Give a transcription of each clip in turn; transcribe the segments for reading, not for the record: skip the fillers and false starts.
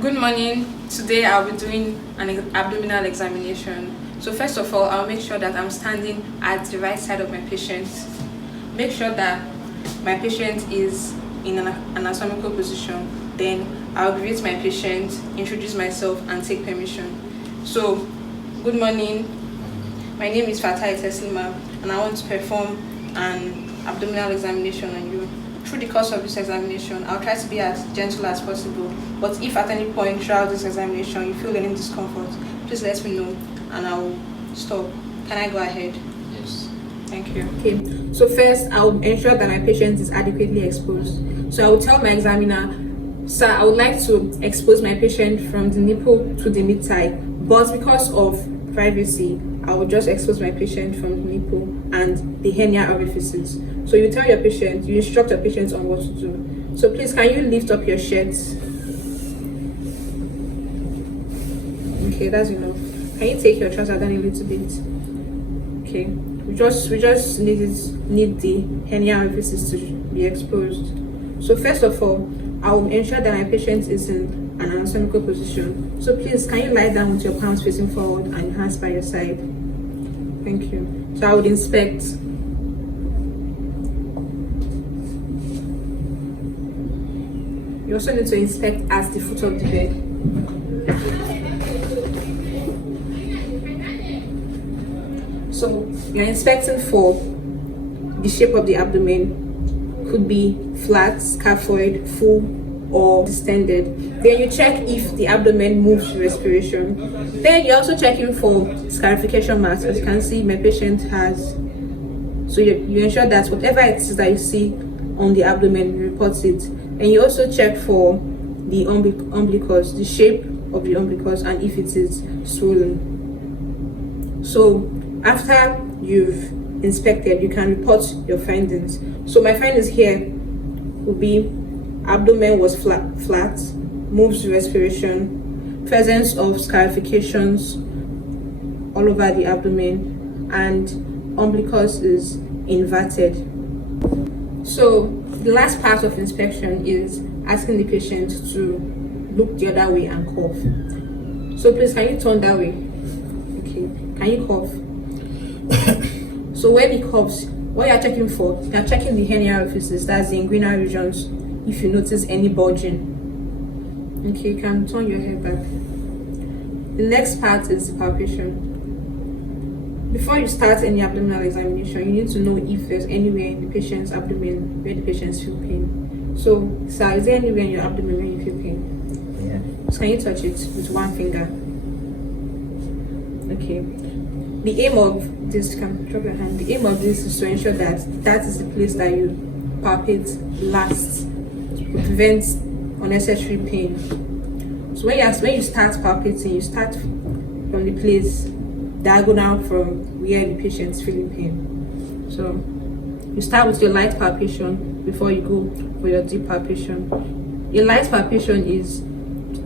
Good morning. Today I'll be doing an abdominal examination. So first of all, I'll make sure that I'm standing at the right side of my patient. Make sure that my patient is in an anatomical position. Then I'll greet my patient, introduce myself, and take permission. So, good morning. My name is ascites, and I want to perform an abdominal examination on you. Through the course of this examination, I'll try to be as gentle as possible. But if at any point throughout this examination you feel any discomfort, please let me know and I'll stop. Can I go ahead? Yes. Thank you. Okay. So first, I'll ensure that my patient is adequately exposed. So I will tell my examiner, sir, I would like to expose my patient from the nipple to the mid-thigh, but because of privacy, I will just expose my patient from the nipple and the hernia orifices. So you tell your patient, you instruct your patient on what to do. So please, can you lift up your shirt? Okay, that's enough. Can you take your trousers down a little bit? Okay, we just need the hernia orifices to be exposed. So first of all, I will ensure that my patient is in an anatomical position. So please, can you lie down with your palms facing forward and your hands by your side? Thank you. So I would inspect. You also need to inspect at the foot of the bed. So you're inspecting for the shape of the abdomen. Could be flat, scaphoid, full, or distended. Then you check if the abdomen moves with respiration. Then you're also checking for scarification marks. As you can see, my patient has. So you ensure that whatever it is that you see on the abdomen, you report it. And you also check for the umbilicus, the shape of the umbilicus, and if it is swollen. So after you've inspected, you can report your findings. So my findings here would be abdomen was flat, moves with respiration, presence of scarifications all over the abdomen, and umbilicus is inverted. So the last part of inspection is asking the patient to look the other way and cough. So please, can you turn that way? Okay, can you cough? So when he coughs, what you're checking for, you're checking the hernia orifices, that's the inguinal regions, if you notice any bulging. Okay, you can turn your head back. The next part is the palpation. Before you start any abdominal examination, you need to know if there's anywhere in the patient's abdomen where the patients feel pain. So, sir, is there anywhere in your abdomen where you feel pain? Yeah. So can you touch it with one finger? Okay. The aim of this, can drop your hand. The aim of this is to ensure that that is the place that you palpate last, to prevent unnecessary pain. So when you start palpating, you start from the place diagonal from where the patient is feeling pain. So you start with your light palpation before you go for your deep palpation. Your light palpation is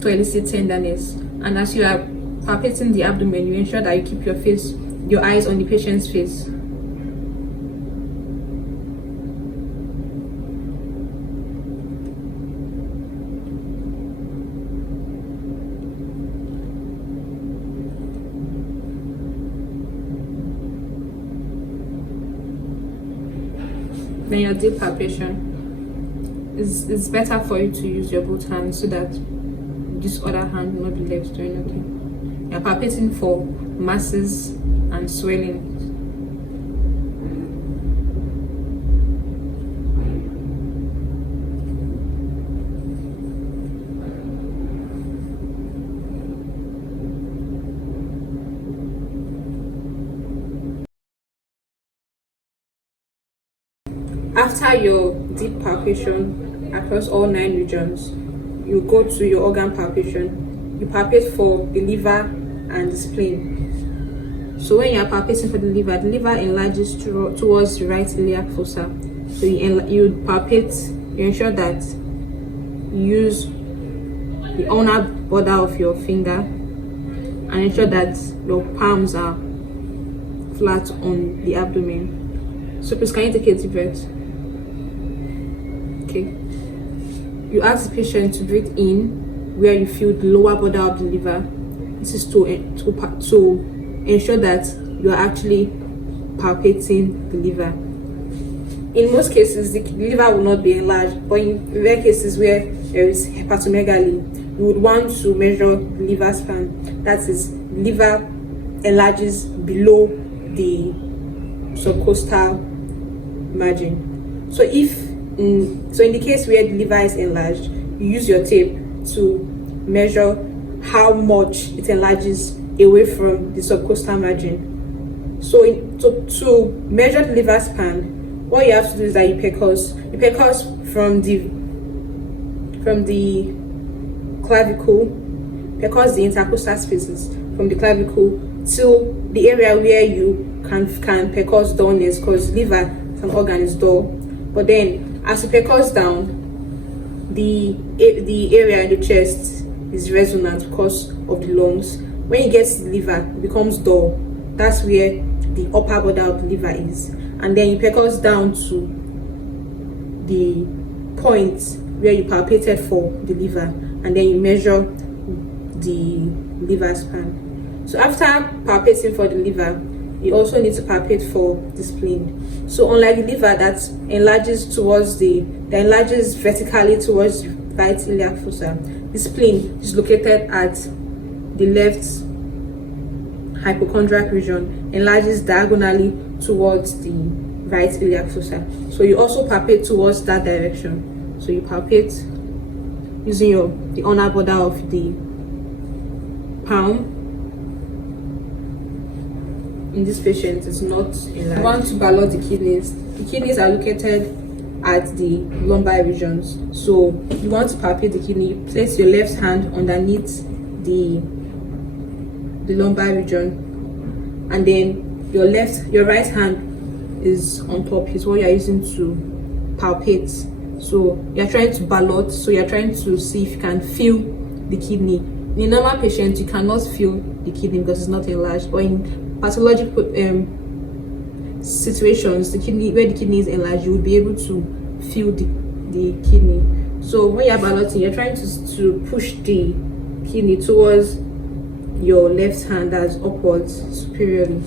to elicit tenderness, and as you are palpating the abdomen, you ensure that you keep your eyes on the patient's face. Then your deep palpation is better for you to use your both hands so that this other hand will not be left doing nothing. You're palpating for masses and swelling. After your deep palpation across all 9 regions, you go to your organ palpation. You palpate for the liver and the spleen. So when you are palpating for the liver enlarges towards the right iliac fossa. So you palpate, you ensure that you use the ulnar border of your finger and ensure that your palms are flat on the abdomen. So please, can you take a deep breath? Okay. You ask the patient to breathe in where you feel the lower border of the liver. This is to ensure that you are actually palpating the liver. In most cases, the liver will not be enlarged, but in rare cases where there is hepatomegaly, you would want to measure the liver span. That is, liver enlarges below the subcostal margin. So in the case where the liver is enlarged, you use your tape to measure how much it enlarges away from the subcostal margin. So to measure the liver span, what you have to do is that you percuss from the clavicle, percuss the intercostal spaces from the clavicle till the area where you can percuss downwards, because liver as an organ is dull. But then as you percuss down, the area in the chest is resonant because of the lungs. When it gets to the liver, it becomes dull. That's where the upper border of the liver is. And then you percuss down to the point where you palpated for the liver, and then you measure the liver span. So after palpating for the liver, you also need to palpate for the spleen. So unlike the liver that enlarges vertically towards the right iliac fossa, the spleen is located at the left hypochondriac region, enlarges diagonally towards the right iliac fossa. So you also palpate towards that direction. So you palpate using the ulnar border of the palm. In this patient, it's not enlarged. You want to ballot the kidneys. The kidneys are located at the lumbar regions. So you want to palpate the kidney. Place your left hand underneath the lumbar region, and then your right hand is on top, is what you're using to palpate. So you're trying to ballot, so you're trying to see if you can feel the kidney. In a normal patient, you cannot feel the kidney because it's not enlarged, but in pathological situations, where the kidney is enlarged, you will be able to feel the kidney. So when you're balloting, you're trying to push the kidney towards your left hand as upwards superiorly.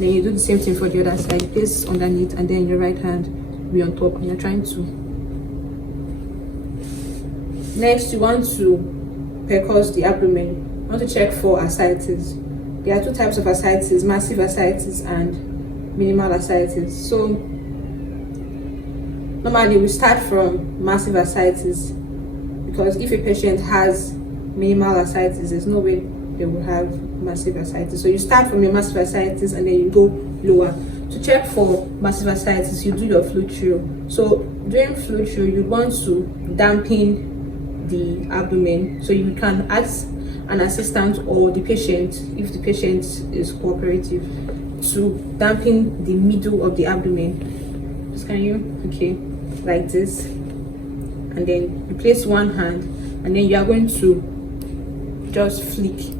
Then you do the same thing for the other side. You place underneath, and then your right hand will be on top, and you're trying to. Next, you want to percuss the abdomen. You want to check for ascites. There are two types of ascites: massive ascites and minimal ascites. So normally we start from massive ascites, because if a patient has minimal ascites, there's no way they will have massive ascites. So you start from your massive ascites and then you go lower. To check for massive ascites, you do your fluid through. So during fluid through, you want to dampen the abdomen. So you can ask an assistant or the patient, if the patient is cooperative, to dampen the middle of the abdomen. Just can you? Okay, like this. And then you place one hand, and then you are going to just flick.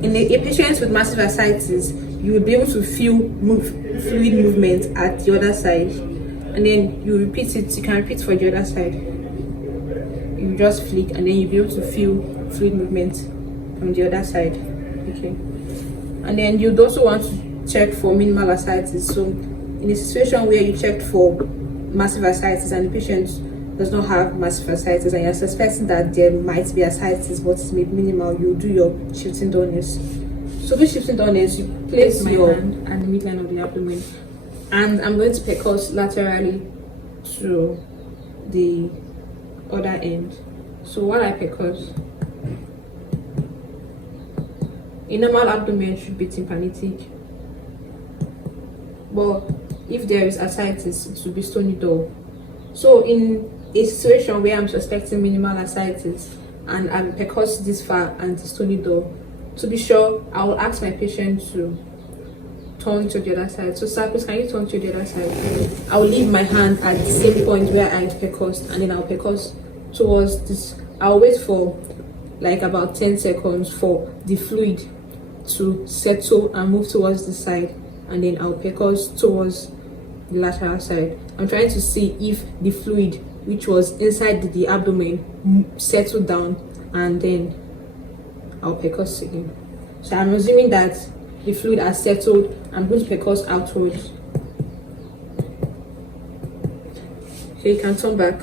In a patient with massive ascites, you will be able to feel fluid movement at the other side, and then you repeat it. You can repeat for the other side. You just flick, and then you'll be able to feel fluid movement from the other side. Okay, and then you'd also want to check for minimal ascites. So in a situation where you checked for massive ascites and the patient does not have massive ascites, and you're suspecting that there might be ascites but it's minimal, you do your shifting downwards. So with shifting downwards, you place your hand at the midline of the abdomen, and I'm going to percuss laterally to the other end. So while I percuss, a normal abdomen should be tympanitic, but if there is ascites, it will be stony dull. So in a situation where I'm suspecting minimal ascites and I'm percussed this far and it's stony dull, to be sure, I will ask my patient to turn to the other side. So Sarkis, can you turn to the other side? I will leave my hand at the same point where I percussed, and then I'll percuss towards this. I'll wait for like about 10 seconds for the fluid to settle and move towards the side, and then I'll percuss towards the lateral side. I'm trying to see if the fluid which was inside the abdomen settled down, and then I'll percuss again. So I'm assuming that the fluid has settled. I'm going to percuss outwards. So you can turn back.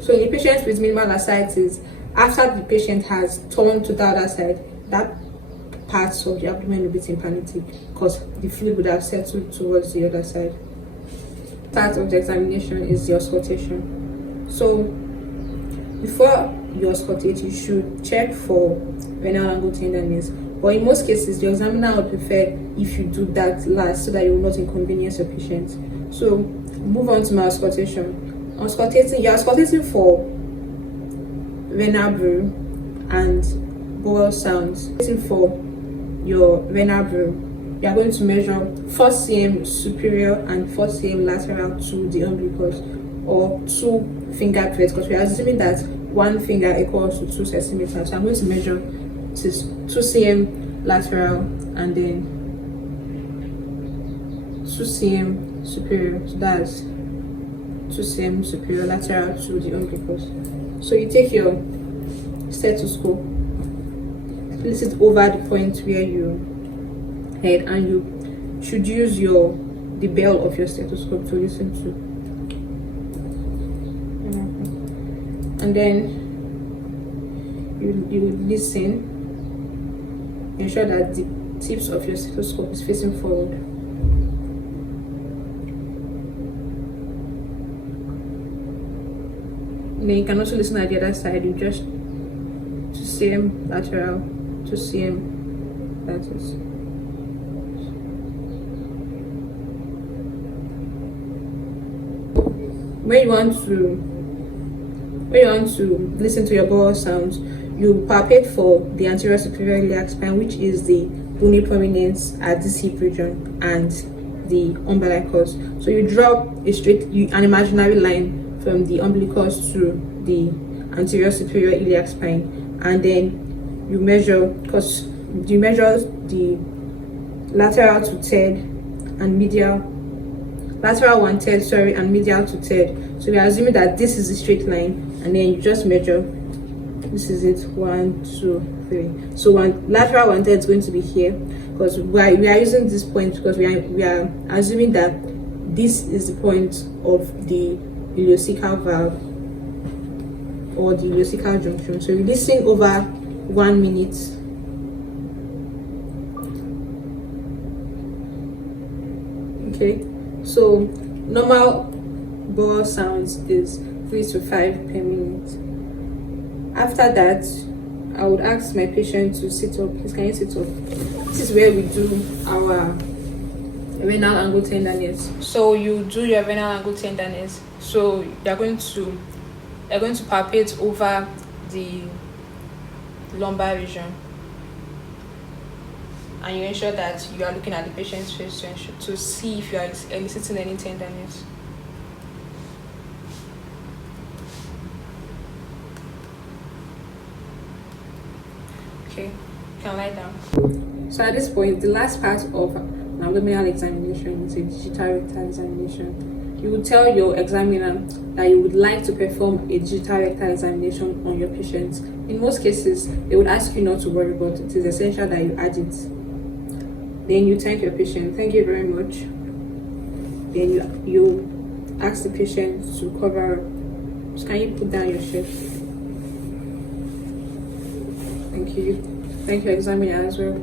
So in the patient with minimal ascites, after the patient has turned to the other side, that part of the abdomen will be tympanitic because the fluid would have settled towards the other side. Part of the examination is the auscultation. So before you auscultate, you should check for renal angle tenderness. But in most cases, the examiner would prefer if you do that last so that you will not inconvenience your patient. So move on to my auscultation. You're auscultating for vernal and bowel sounds. For your vernal, you are going to measure 4 cm superior and 4 cm lateral to the umbilicus, or 2 finger threads, because we are assuming that 1 finger equals to 2 centimeters. So I'm going to measure 2 cm lateral and then 2 cm superior. So that's 2 cm superior lateral to the umbilicus. So you take your stethoscope, place it over the point where you head, and you should use the bell of your stethoscope to listen to. And then you listen. Ensure that the tips of your stethoscope is facing forward. And then you can also listen at the other side. You just 2 cm lateral, 2 cm, that is. When you want to listen to your bowel sounds, you palpate for the anterior superior iliac spine, which is the bony prominence at this hip region, and the umbilicus. So you draw an imaginary line from the umbilicus to the anterior superior iliac spine, and then you measure the lateral to third and medial, lateral 1/3, and medial to third. So we are assuming that this is a straight line, and then you just measure. This is it, 1, 2, 3. So lateral 1/3 is going to be here, because we are using this point because we are assuming that this is the point of the ileocecal valve or the ileocecal junction. So you listen over 1 minute. Okay, so normal bowel sounds is 3 to 5 per minute. After that, I would ask my patient to sit up. Please, can you sit up? This is where we do our renal angle tenderness. So you do your renal angle tenderness. So you're going to palpate over the lumbar region, and you ensure that you are looking at the patient's face to see if you are eliciting any tenderness. Okay, you can lie down. So at this point, the last part of an abdominal examination is a digital rectal examination. You will tell your examiner that you would like to perform a digital rectal examination on your patients. In most cases, they would ask you not to worry, but it is essential that you add it. Then you thank your patient. Thank you very much. Then you ask the patient to cover up. So can you put down your shirt? Thank you. Thank your examiner as well.